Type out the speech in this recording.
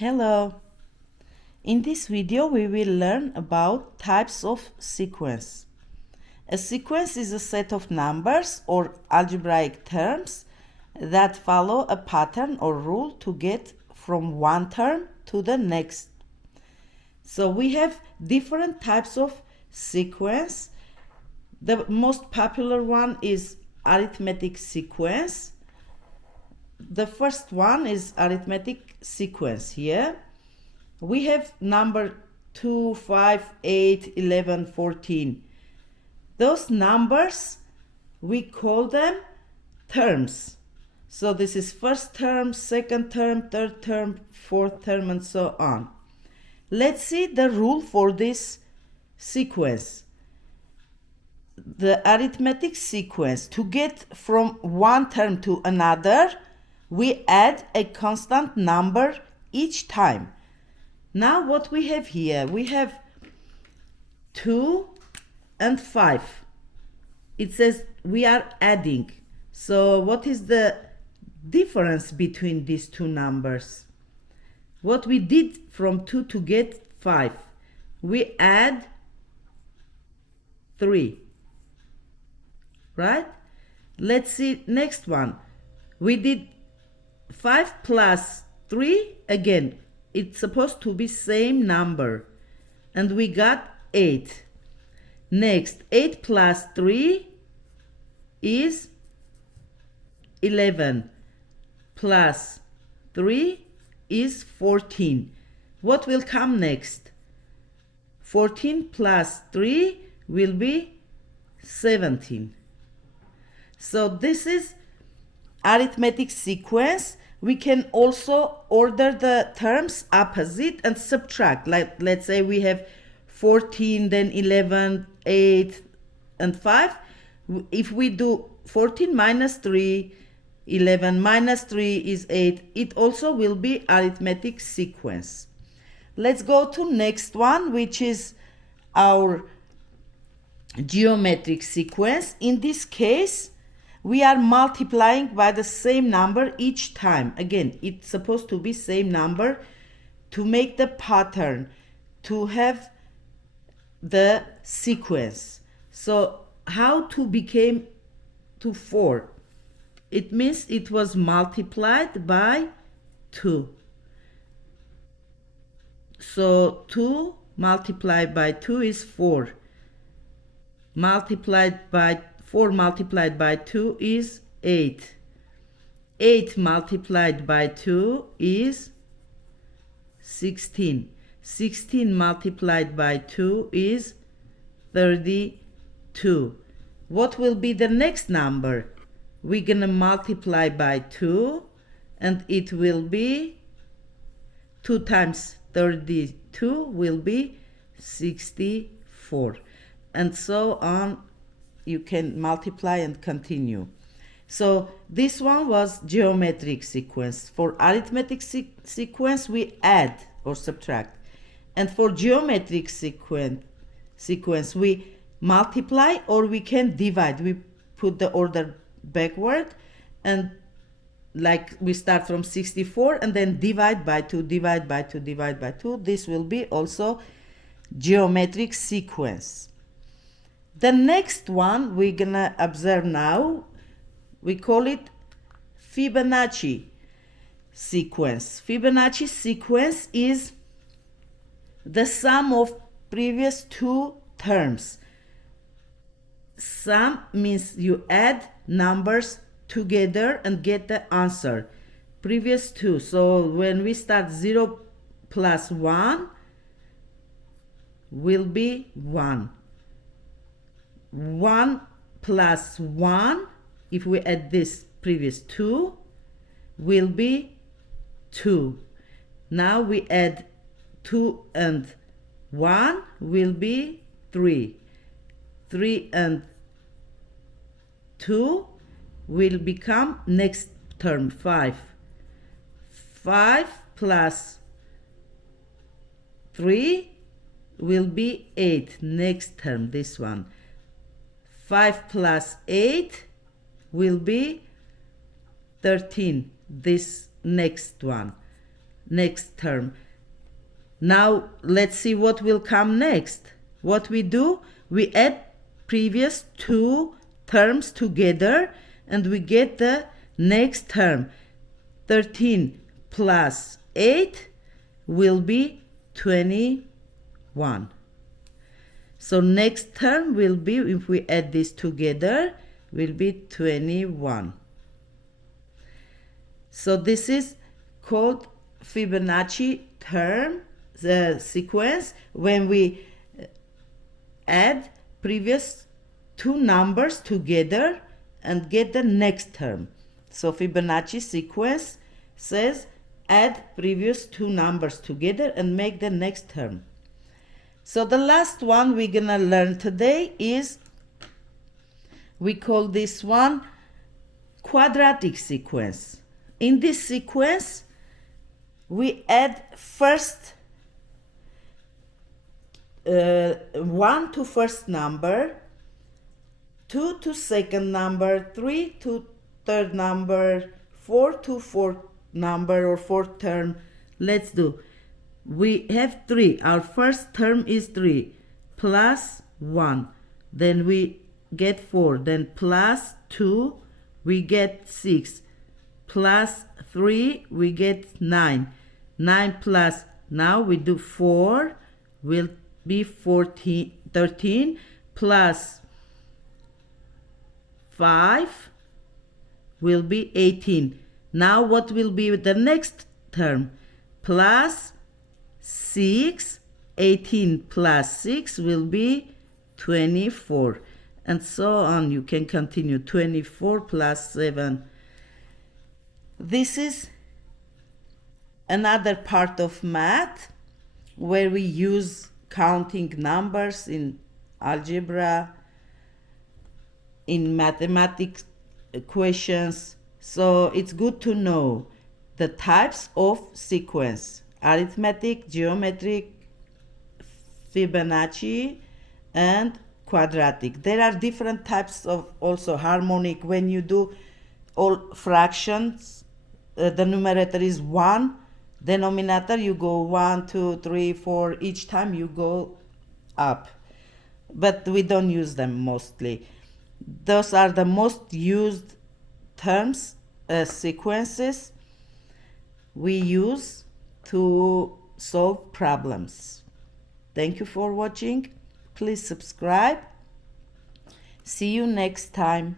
Hello. In this video we will learn about types of sequence. A sequence is a set of numbers or algebraic terms that follow a pattern or rule to get from one term to the next. So we have different types of sequence. The most popular one is arithmetic sequence. The first one is arithmetic sequence. Here we have number 2, 5, 8, 11, 14. Those numbers, we call them terms. So this is first term, second term, third term, fourth term, and so on. Let's see the rule for this sequence. The arithmetic sequence, to get from one term to another, we add a constant number each time. Now what we have here, we have 2 and 5. It says we are adding. So what is the difference between these two numbers? What we did from 2 to get 5, we add 3, right? Let's see next one. We did 5 plus 3, again it's supposed to be same number, and we got 8. Next, 8 plus 3 is 11, plus 3 is 14. What will come next? 14 plus 3 will be 17. So this is arithmetic sequence. We can also order the terms opposite and subtract. Like, let's say we have 14, then 11, 8, and 5. If we do 14 minus 3, 11 minus 3 is 8. It also will be arithmetic sequence. Let's go to next one, which is our geometric sequence. In this case, we are multiplying by the same number each time. Again, it's supposed to be same number to make the pattern, to have the sequence. So how to became to 4? It means it was multiplied by 2. So 2 multiplied by 2 is 4. 4 multiplied by 2 is 8. 8 multiplied by 2 is 16. 16 multiplied by 2 is 32. What will be the next number? We're gonna multiply by 2, and it will be 2 times 32 will be 64, and so on. You can multiply and continue. So this one was geometric sequence. For arithmetic sequence, we add or subtract, and for geometric sequence we multiply or we can divide. We put the order backward, and like we start from 64 and then divide by 2, divide by 2, divide by 2. This will be also geometric sequence. The next one we're gonna observe now, we call it Fibonacci sequence. Fibonacci sequence is the sum of previous two terms. Sum means you add numbers together and get the answer. Previous two. So when we start 0 plus 1 will be 1. 1 plus 1, if we add this previous 2, will be 2. Now we add 2 and 1 will be 3. 3 and 2 will become next term 5. 5 plus 3 will be 8, next term, this one. 5 plus 8 will be 13, this next one. next term. Now let's see what will come next. What we do, we add previous two terms together and we get the next term. 13 plus 8 will be 21. So next term will be, if we add this together, will be 21. So this is called Fibonacci term, the sequence, when we add previous two numbers together and get the next term. So Fibonacci sequence says add previous two numbers together and make the next term. So the last one we're gonna learn today is, we call this one quadratic sequence. In this sequence, we add first 1 to first number, 2 to second number, 3 to third number, 4 to fourth number or fourth term. Let's do. We have 3. Our first term is 3 plus 1. Then we get 4. Then plus 2, we get 6. Plus 3, we get 9. 9 plus, now we do 4, will be 13 plus 5 will be 18. Now what will be the next term? Plus 6, 18 plus 6 will be 24. And so on, you can continue. 24 plus 7. This is another part of math where we use counting numbers in algebra, in mathematics equations. So it's good to know the types of sequence: arithmetic, geometric, Fibonacci, and quadratic. There are different types of also harmonic. When you do all fractions, the numerator is 1, denominator you go 1, 2, 3, 4, each time you go up, but we don't use them mostly. Those are the most used terms, sequences we use to solve problems. Thank you for watching. Please subscribe. See you next time.